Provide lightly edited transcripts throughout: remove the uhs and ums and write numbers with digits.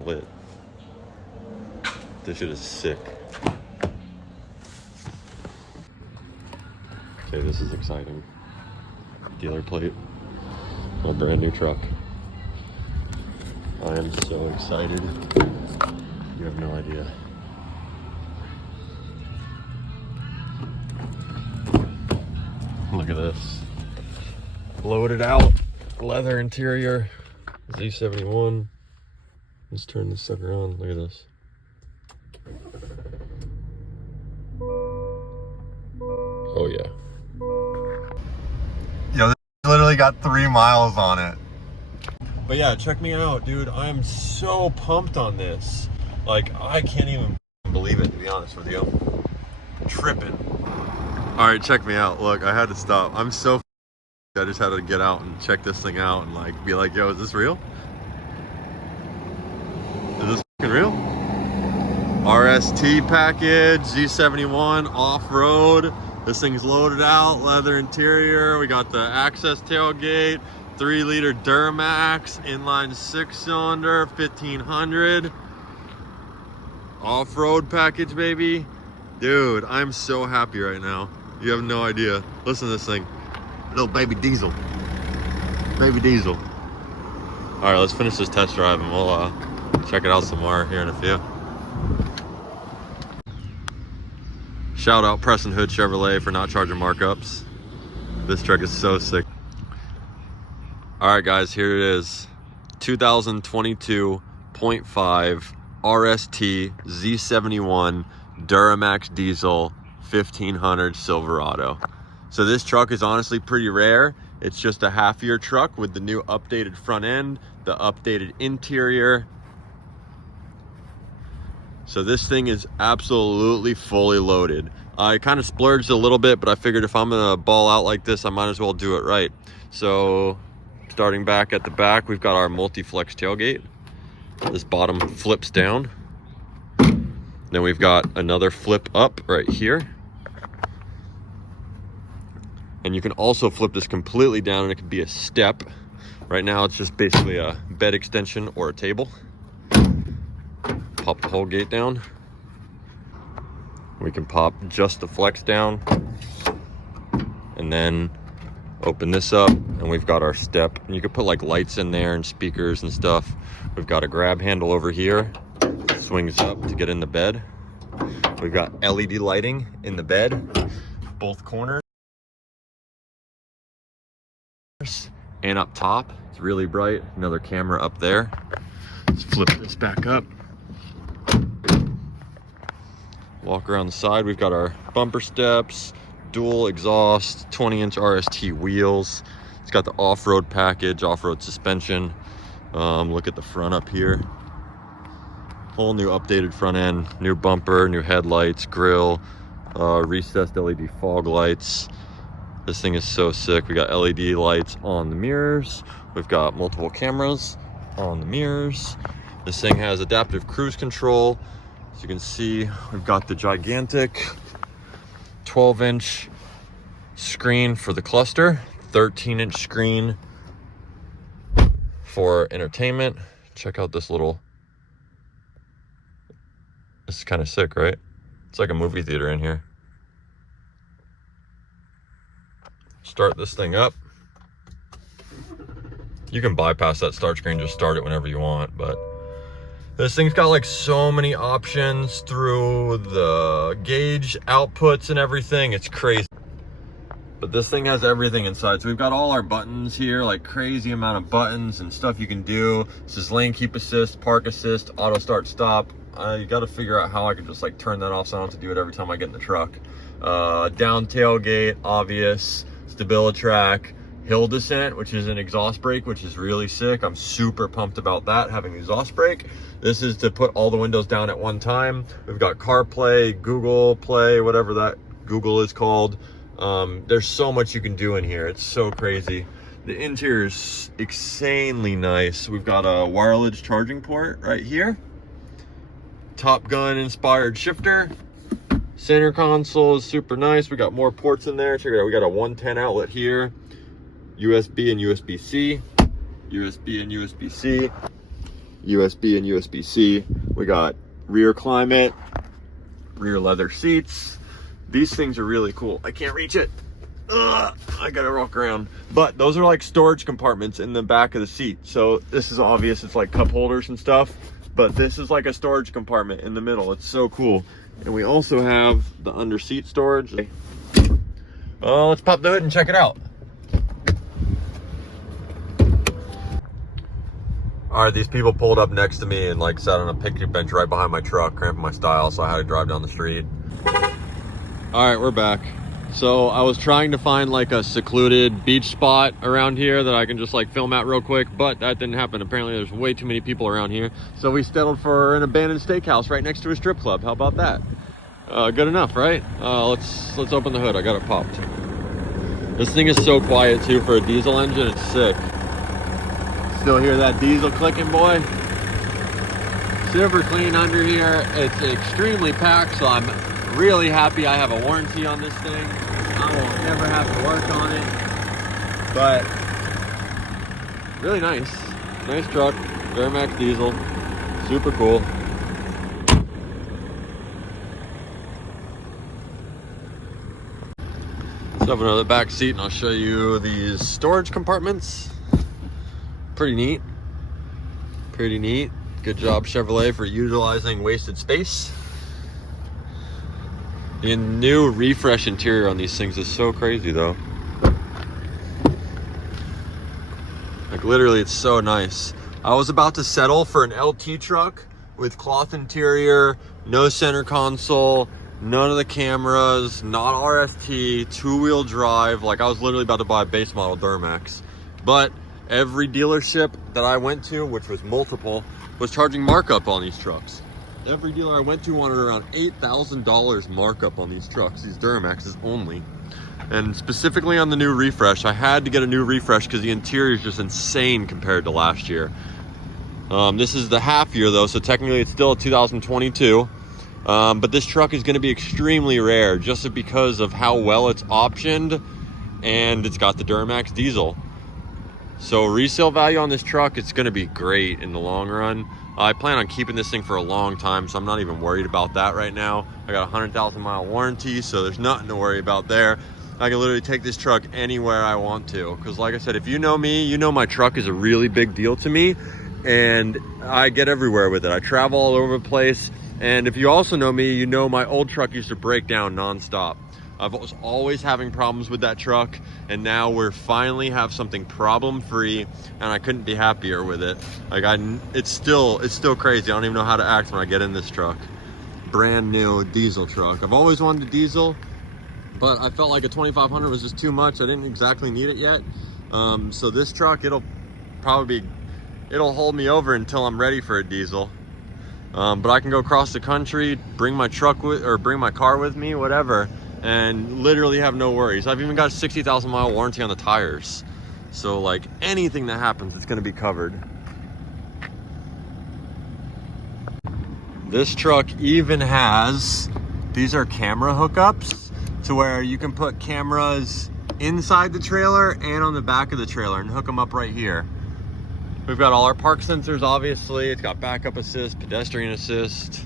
lit. This shit is sick. Okay, this is exciting. Dealer plate. A brand new truck. I am so excited. You have no idea. Look at this. Loaded out. Leather interior. Z71. Let's turn this sucker on. Look at this. Oh yeah. Yo, this literally got 3 miles on it. But yeah, check me out, dude. I am so pumped on this. Like, I can't even believe it, to be honest with you. I'm tripping. All right, check me out. Look, I had to stop. I'm so I just had to get out and check this thing out and like be like, yo, is this real? Is this fucking real? RST package, Z71 off-road. This thing's loaded out, leather interior. We got the access tailgate, 3-liter DURAMAX, inline 6-cylinder, 1500. Off-road package, baby. Dude, I'm so happy right now. You have no idea. Listen to this thing. Little baby diesel. Baby diesel. All right, let's finish this test drive and we'll check it out some more here in a few. Shout out Preston Hood Chevrolet for not charging markups. This truck is so sick. All right, guys, here it is. 2022.5 RST Z71 DURAMAX diesel 1500 Silverado. So this truck is honestly pretty rare. It's just a half-year truck with the new updated front end, the updated interior. So this thing is absolutely fully loaded. I kind of splurged a little bit, but I figured if I'm gonna ball out like this, I might as well do it right. So starting back at the back, we've got our multi-flex tailgate. This bottom flips down. Then we've got another flip up right here. And you can also flip this completely down and it could be a step. Right now it's just basically a bed extension or a table. Pop the whole gate down. We can pop just the flex down. And then open this up and we've got our step. And you can put like lights in there and speakers and stuff. We've got a grab handle over here. Swings up to get in the bed. We've got LED lighting in the bed, both corners. And up top, it's really bright. Another camera up there. Let's flip this back up. Walk around the side. We've got our bumper steps, dual exhaust, 20-inch RST wheels. It's got the off-road package, off-road suspension. Look at the front up here. Whole new updated front end, new bumper, new headlights, grille, recessed LED fog lights. This thing is so sick. We got LED lights on the mirrors. We've got multiple cameras on the mirrors. This thing has adaptive cruise control. As you can see, we've got the gigantic 12-inch screen for the cluster, 13-inch screen for entertainment. Check out this little, this is kind of sick, right? It's like a movie theater in here. Start this thing up. You can bypass that start screen, just start it whenever you want, but this thing's got like so many options through the gauge outputs and everything. It's crazy. But this thing has everything inside. So we've got all our buttons here, like crazy amount of buttons and stuff you can do. This is lane keep assist, park assist, auto start stop. You got to figure out how I can just like turn that off so I don't have to do it every time I get in the truck. Down tailgate, obvious. StabiliTrak, hill descent, which is an exhaust brake, which is really sick. I'm super pumped about that, having an exhaust brake. This is to put all the windows down at one time. We've got CarPlay, Google Play, whatever that Google is called. There's so much you can do in here. It's so crazy. The interior is insanely nice. We've got a wireless charging port right here. Top Gun inspired shifter. Center console is super nice. We got more ports in there. Check it out. We got a 110 outlet here. USB and USB-C. USB and USB-C. USB and USB-C. We got rear climate, rear leather seats. These things are really cool. I can't reach it. Ugh, I gotta walk around. But those are like storage compartments in the back of the seat. So this is obvious, it's like cup holders and stuff, but this is like a storage compartment in the middle. It's so cool. And we also have the under seat storage. Let's pop the hood and check it out. All right, these people pulled up next to me and like sat on a picnic bench right behind my truck, cramping my style, so I had to drive down the street. All right, we're back. So I was trying to find like a secluded beach spot around here that I can just like film at real quick, but that didn't happen. Apparently there's way too many people around here. So we settled for an abandoned steakhouse right next to a strip club. How about that? Good enough, right? Let's open the hood. I got it popped. This thing is so quiet too for a diesel engine. It's sick. Still hear that diesel clicking, boy? Super clean under here. It's extremely packed, so I'm really happy I have a warranty on this thing. I will never have to work on it. But really nice. Nice truck. DURAMAX diesel. Super cool. Let's open another back seat and I'll show you these storage compartments. Pretty neat. Pretty neat. Good job, Chevrolet, for utilizing wasted space. The new refresh interior on these things is so crazy though. Like literally, it's so nice. I was about to settle for an LT truck with cloth interior, no center console, none of the cameras, not RST, two-wheel drive. Like I was literally about to buy a base model DURAMAX. But every dealership that I went to, which was multiple, was charging markup on these trucks. Every dealer I went to wanted around $8,000 markup on these trucks, these DURAMAXes only. And specifically on the new refresh, I had to get a new refresh because the interior is just insane compared to last year. This is the half year though, so technically it's still a 2022. But this truck is going to be extremely rare just because of how well it's optioned, and it's got the DURAMAX diesel. So resale value on this truck, it's going to be great in the long run. I plan on keeping this thing for a long time, so I'm not even worried about that right now. I got a 100,000 mile warranty, so there's nothing to worry about there. I can literally take this truck anywhere I want to. Because like I said, if you know me, you know my truck is a really big deal to me, and I get everywhere with it. I travel all over the place. And if you also know me, you know my old truck used to break down nonstop. I was always having problems with that truck, and now we're finally have something problem-free, and I couldn't be happier with it. Like it's still crazy. I don't even know how to act when I get in this truck. Brand new diesel truck. I've always wanted a diesel, but I felt like a 2500 was just too much. I didn't exactly need it yet. So this truck, it'll hold me over until I'm ready for a diesel. But I can go across the country, bring my car with me, whatever, and literally have no worries. I've even got a 60,000 mile warranty on the tires. So like anything that happens, it's gonna be covered. This truck even has, these are camera hookups to where you can put cameras inside the trailer and on the back of the trailer and hook them up right here. We've got all our park sensors, obviously. It's got backup assist, pedestrian assist.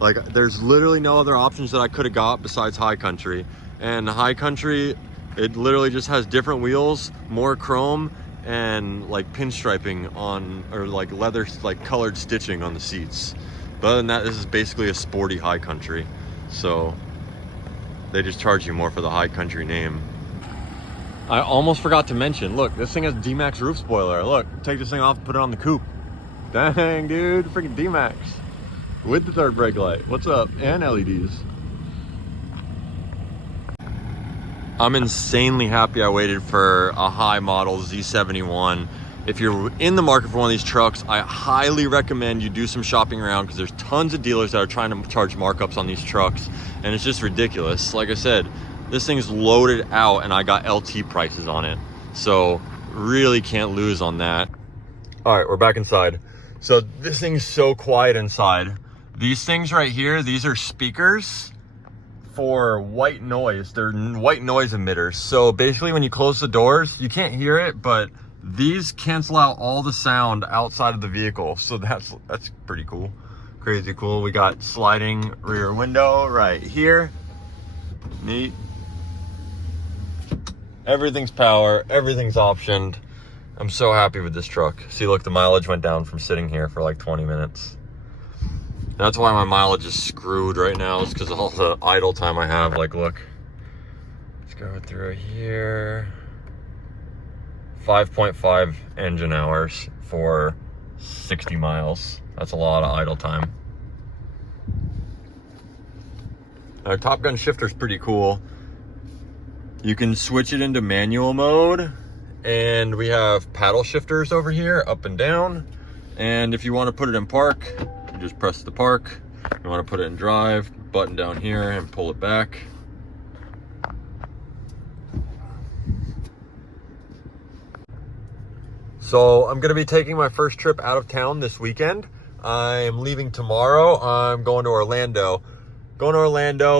Like, there's literally no other options that I could have got besides High Country. And High Country, it literally just has different wheels, more chrome, and like pinstriping on, or like leather, like colored stitching on the seats. But other than that, this is basically a sporty High Country. So they just charge you more for the High Country name. I almost forgot to mention, look, this thing has D-Max roof spoiler. Look, take this thing off and put it on the coupe. Dang, dude, freaking D-Max. With the third brake light. What's up? And LEDs. I'm insanely happy I waited for a high model Z71. If you're in the market for one of these trucks, I highly recommend you do some shopping around, because there's tons of dealers that are trying to charge markups on these trucks, and it's just ridiculous. Like I said, this thing's loaded out and I got LT prices on it. So really can't lose on that. All right, we're back inside. So this thing's so quiet inside. These things right here, these are speakers for white noise. They're white noise emitters. So basically when you close the doors, you can't hear it, but These cancel out all the sound outside of the vehicle, so that's pretty cool. Crazy cool. We got sliding rear window right here. Neat. Everything's power, everything's optioned. I'm so happy with this truck. See, look, the mileage went down from sitting here for like 20 minutes. That's why my mileage is screwed right now, is because of all the idle time I have. Like, look, let's go through here. 5.5 engine hours for 60 miles. That's a lot of idle time. Our Top Gun shifter's pretty cool. You can switch it into manual mode, and we have paddle shifters over here, up and down. And if you want to put it in park, you just press the park. If you want to put it in drive, button down here and pull it back. So I'm gonna be taking my first trip out of town this weekend. I'm leaving tomorrow. I'm going to Orlando.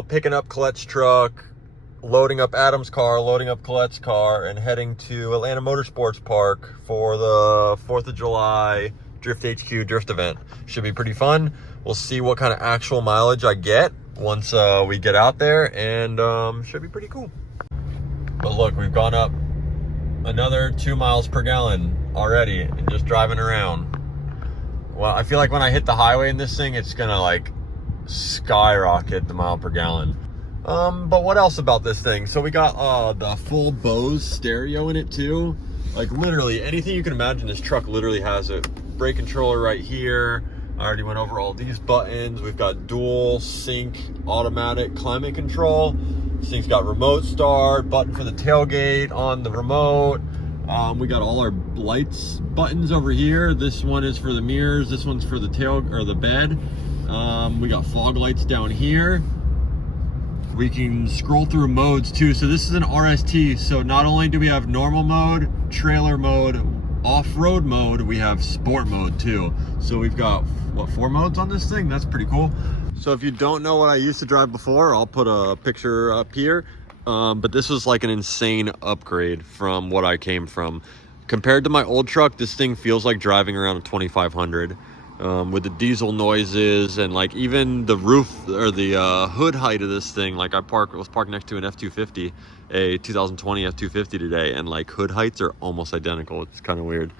Picking up Colette's truck, loading up Adam's car, loading up Colette's car, and heading to Atlanta Motorsports Park for the 4th of July Drift HQ Drift event. Should be pretty fun. We'll see what kind of actual mileage I get once we get out there, and should be pretty cool. But look, we've gone up another 2 miles per gallon already, and just driving around. Well, I feel like when I hit the highway in this thing, it's gonna like skyrocket the mile per gallon. But what else about this thing? So we got the full Bose stereo in it too. Like literally anything you can imagine, this truck literally has it. Brake controller right here. I already went over all these buttons. We've got dual sync automatic climate control. This thing's got remote start, button for the tailgate on the remote. We got all our lights buttons over here. This one is for the mirrors. This one's for the tail or the bed. We got fog lights down here. We can scroll through modes too. So this is an RST. So not only do we have normal mode, trailer mode, off-road mode, we have sport mode too. So we've got, what, 4 modes on this thing? That's pretty cool. So if you don't know what I used to drive before, I'll put a picture up here. But this was like an insane upgrade from what I came from. Compared to my old truck, this thing feels like driving around a 2500. With the diesel noises and like even the roof or the hood height of this thing. Like I was parked next to an F-250, a 2020 F-250 today, and like hood heights are almost identical. It's kind of weird.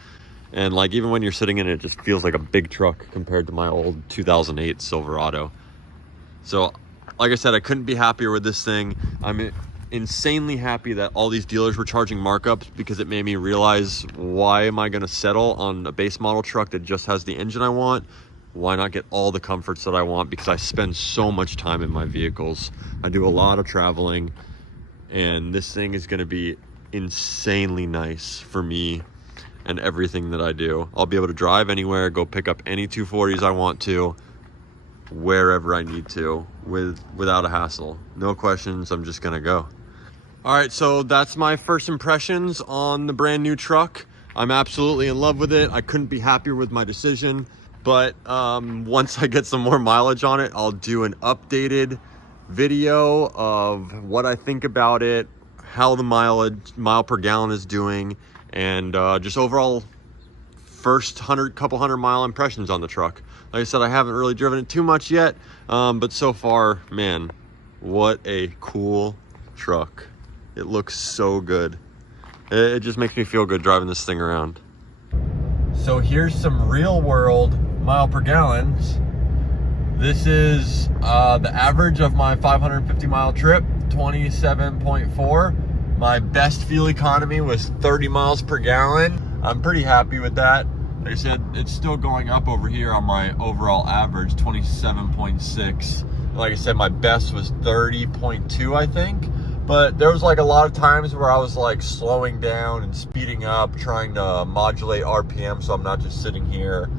And like even when you're sitting in it, it just feels like a big truck compared to my old 2008 Silverado. So like I said, I couldn't be happier with this thing. I'm insanely happy that all these dealers were charging markups, because it made me realize, why am I going to settle on a base model truck that just has the engine I want? Why not get all the comforts that I want? Because I spend so much time in my vehicles. I do a lot of traveling, and this thing is going to be insanely nice for me and everything that I do. I'll be able to drive anywhere, go pick up any 240s I want to, wherever I need to, without a hassle. No questions, I'm just gonna go. All right, so that's my first impressions on the brand new truck. I'm absolutely in love with it. I couldn't be happier with my decision, but once I get some more mileage on it, I'll do an updated video of what I think about it, how the mile per gallon is doing, and just overall first couple hundred mile impressions on the truck. Like I said, I haven't really driven it too much yet, but so far, man, what a cool truck. It looks so good. It just makes me feel good driving this thing around. So here's some real world mile per gallons. This is the average of my 550 mile trip, 27.4. My best fuel economy was 30 miles per gallon. I'm pretty happy with that. Like I said, it's still going up over here on my overall average, 27.6. Like I said, my best was 30.2, I think. But there was like a lot of times where I was like slowing down and speeding up, trying to modulate RPM so I'm not just sitting here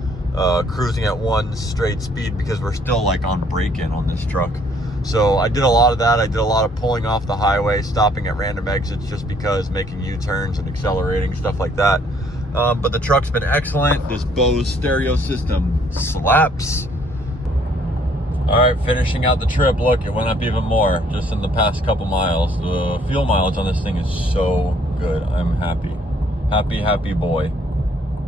cruising at one straight speed, because we're still like on break-in on this truck. So I did a lot of that. I did a lot of pulling off the highway, stopping at random exits just because, making U-turns and accelerating, stuff like that. But the truck's been excellent. This Bose stereo system slaps. All right, finishing out the trip. Look, it went up even more just in the past couple miles. The fuel mileage on this thing is so good. I'm happy. Happy boy.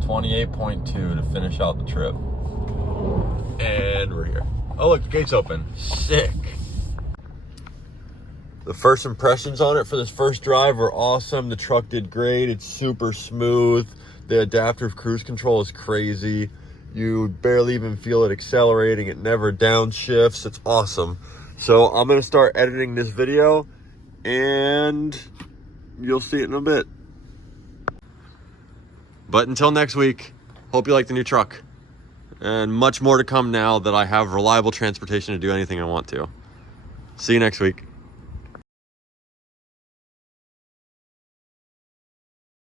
28.2 to finish out the trip. And we're here. Oh look, the gate's open. Sick. The first impressions on it for this first drive were awesome. The truck did great. It's super smooth. The adaptive cruise control is crazy. You barely even feel it accelerating. It never downshifts. It's awesome. So I'm gonna start editing this video and you'll see it in a bit. But until next week, hope you like the new truck. And much more to come now that I have reliable transportation to do anything I want to. See you next week.